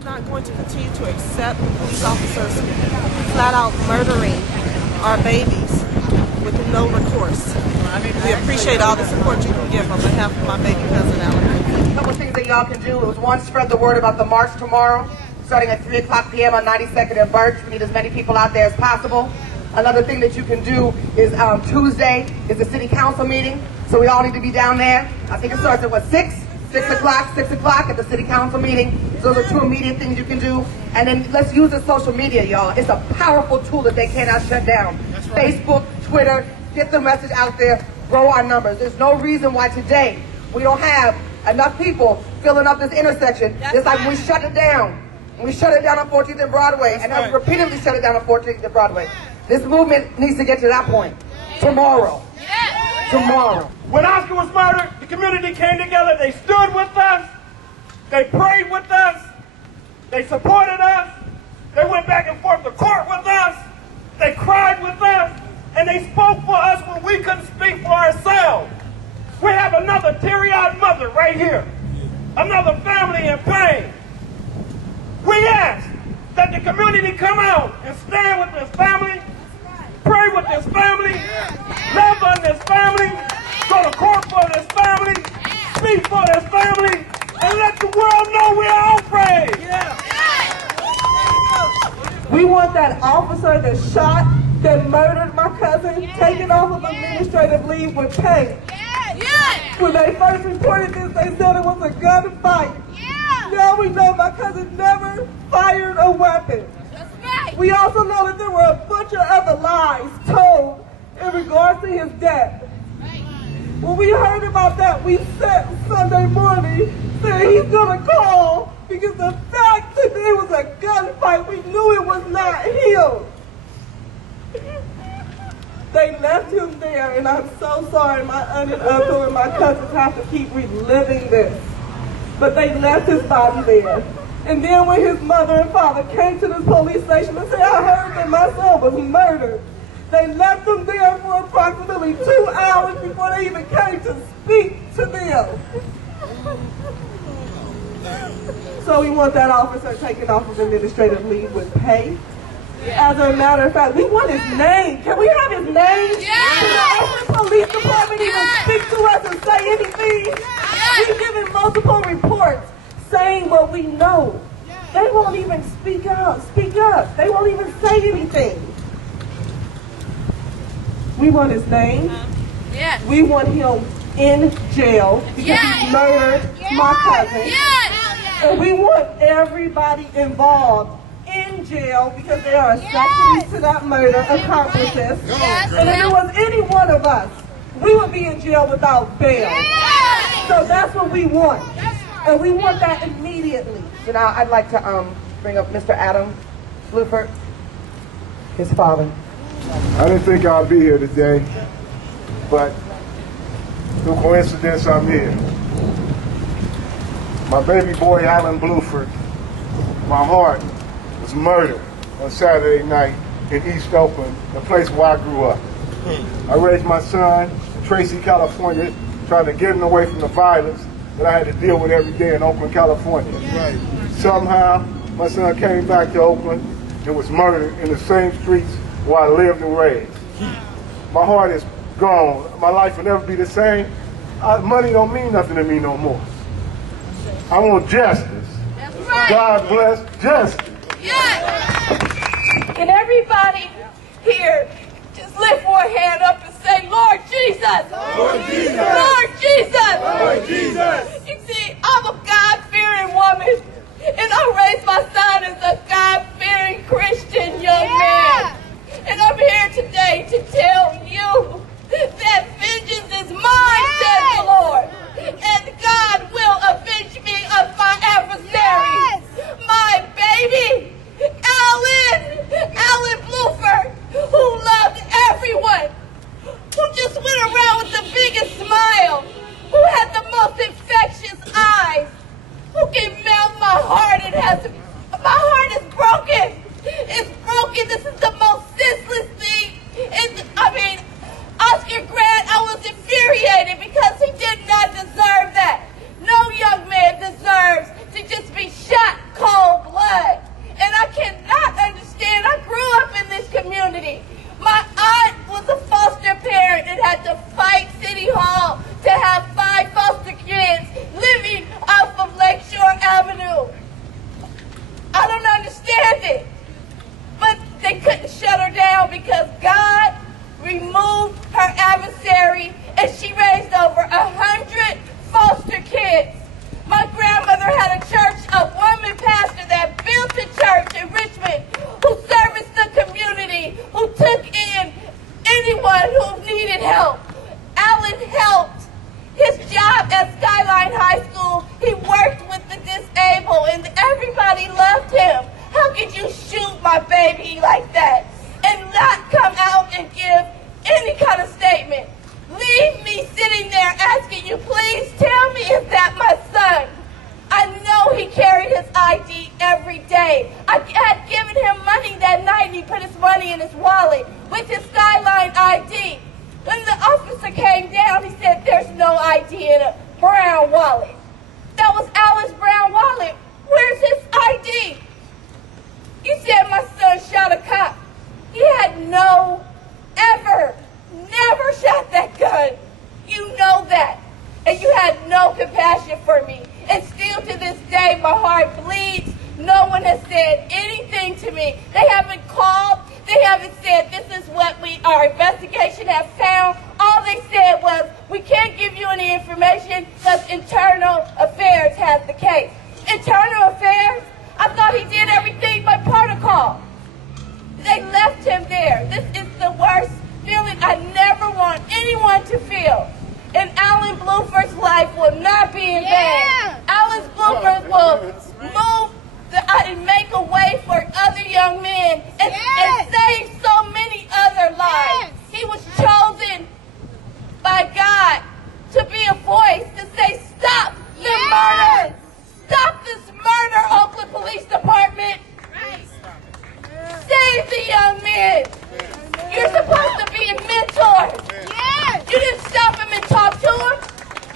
We're not going to continue to accept police officers flat out murdering our babies with no recourse. We appreciate all the support you can give on behalf of my baby cousin Alan. A couple of things that y'all can do is one, spread the word about the march tomorrow, starting at 3 o'clock p.m. on 92nd and Birch. We need as many people out there as possible. Another thing that you can do is Tuesday is the city council meeting, so we all need to be down there. I think it starts at what, 6 o'clock at the city council meeting. So those are two immediate things you can do. And then let's use the social media, y'all. It's a powerful tool that they cannot shut down. Right. Facebook, Twitter, get the message out there, grow our numbers. There's no reason why today we don't have enough people filling up this intersection. Just like when we shut it down. We shut it down on 14th and Broadway, and then repeatedly shut it down on 14th and Broadway. This movement needs to get to that point. Tomorrow. Tomorrow. When Oscar was murdered, the community came together. They stood with us. They prayed with us. They supported us. They went back and forth to court with us. They cried with us. And they spoke for us when we couldn't speak for ourselves. We have another teary-eyed mother right here. Another family in pain. We ask that the community come out and stand with this family, pray with this family, love on this family, go to court for this family, speak for this family, and let the world know we're outraged. We want that officer that shot, that murdered my cousin, taken off of administrative leave with pay. When they first reported this, they said it was a gunfight. Now we know my cousin never fired a weapon. We also know that there were a bunch of other lies told in regards to his death. When we heard about that, we sat Sunday morning saying he's gonna call because the fact that it was a gunfight, we knew it was not him. They left him there, and I'm so sorry my aunt and uncle and my cousins have to keep reliving this. But they left his body there. And then when his mother and father came to this police station and said, I heard that my son was murdered, they left him there for approximately 2 hours before they even came to speak to them. So we want that officer taken off of administrative leave with pay. As a matter of fact, we want his name. Can we have his name? Can the Oakland Police Department even speak to us and say anything? We've given multiple reports saying what we know. They won't even speak up. They won't even say anything. We want his name. We want him in jail because he murdered my cousin. And we want everybody involved in jail because they are accessories to that murder, accomplices. And if it was any one of us, we would be in jail without bail. So that's what we want. And we want that immediately. So now I'd like to bring up Mr. Adam Blueford, his father. I didn't think I'd be here today, but through coincidence I'm here. My baby boy Alan Blueford, my heart, was murdered on Saturday night in East Oakland, the place where I grew up. I raised my son in Tracy, California, trying to get him away from the violence that I had to deal with every day in Oakland, California. Somehow, my son came back to Oakland and was murdered in the same streets where I lived and raised. My heart is gone. My life will never be the same. Money don't mean nothing to me no more. I want justice. God bless justice. Can everybody here just lift one hand up and say, Lord Jesus! Lord Jesus! Lord Jesus! Lord Jesus! You see, I'm a God-fearing woman, and I raised my son as a God-fearing Christian young man. And I'm here today to tell you that vengeance is mine, says the Lord. And God will avenge me of my adversaries. My baby, Alan Blueford, who loved everyone, who just went around with the biggest smile, who had the most infectious eyes, who can melt my heart and my heart is broken. It's broken. This is the most senseless thing. Oscar Grant, I was infuriated because he did not deserve that. No young man deserves to just be shot cold blooded. ID every day. I had given him money that night, and he put his money in his wallet with his Skyline ID. When the officer came down, he said, there's no ID in a brown wallet. That was Alan's brown wallet. Where's his ID? You said my son shot a cop. He had never shot that gun. You know that. And you had no compassion for me. And still to this day, my heart bleeds. No one has said anything to me. They haven't called. They haven't said, this is what our investigation has found. All they said was, we can't give you any information because Internal Affairs has the case. Internal Affairs? I thought he did everything by protocol. They left him there. This is the worst feeling I never want anyone to feel. And Alan Blueford's life will not be in vain. Alan Blueford will move and make a way for other young men and save so many other lives. He was chosen by God to be a voice to say, stop the murder! Stop this murder, Oakland Police Department! Save the young men! You're supposed to be a mentor! You didn't stop him and talk to him!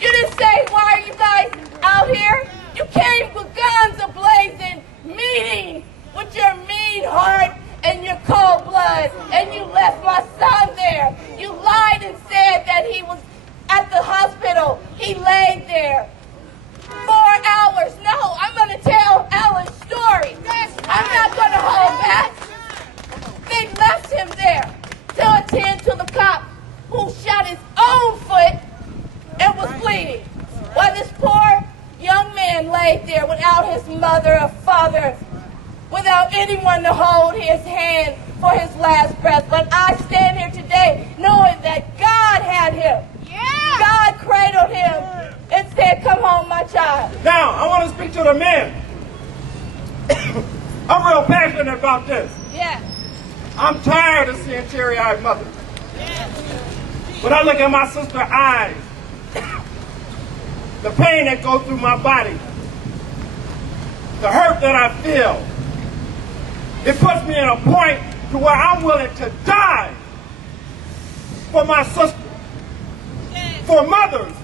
You didn't say, why are you guys out here? You came with guns ablazing, meeting with your mean heart and your cold blood, and you left my son there. You lied and said that he was at the hospital. He laid there 4 hours. No, I'm going to tell Alan's story. I'm not going to hold back. They left him there to attend to the cop who shot his own foot and was bleeding, while this poor young man laid there without his mother or father, without anyone to hold his hand for his last breath. But I stand here today knowing that God had him. God cradled him and said, come home, my child. Now, I want to speak to the men. I'm real passionate about this. I'm tired of seeing teary-eyed mothers. When I look at my sister's eyes, the pain that goes through my body, the hurt that I feel, it puts me in a point to where I'm willing to die for my sister. For mothers,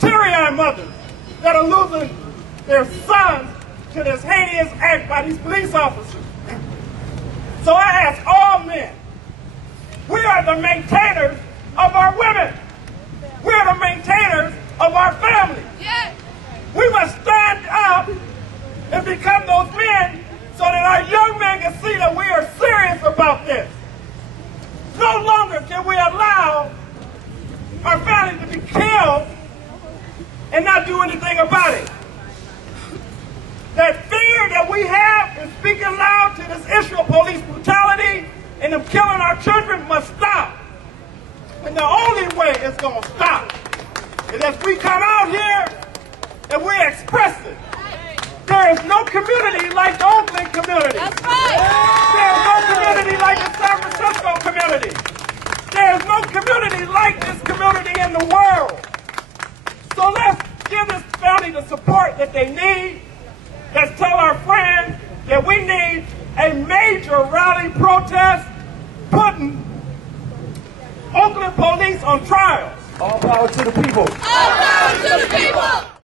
teary-eyed mothers, that are losing their sons to this heinous act by these police officers. So I ask all men, we are the maintainers of our women. We are the maintainers of our families. We must stand up and become those men so that our young men can see that we are serious about this. No longer can we allow our families to be killed and not do anything about it. That fear that we have in speaking loud to this issue of police brutality and them killing our children must stop. And the only way it's going to stop is as we come out here and we express it. There is no community like the Oakland community. That's right. There is no community like the San Francisco community. There is no community like this community in the world. So let's give this family the support that they need. Let's tell our friends that we need a major rally protest putting Oakland police on trial. All power to the people. All power to the people.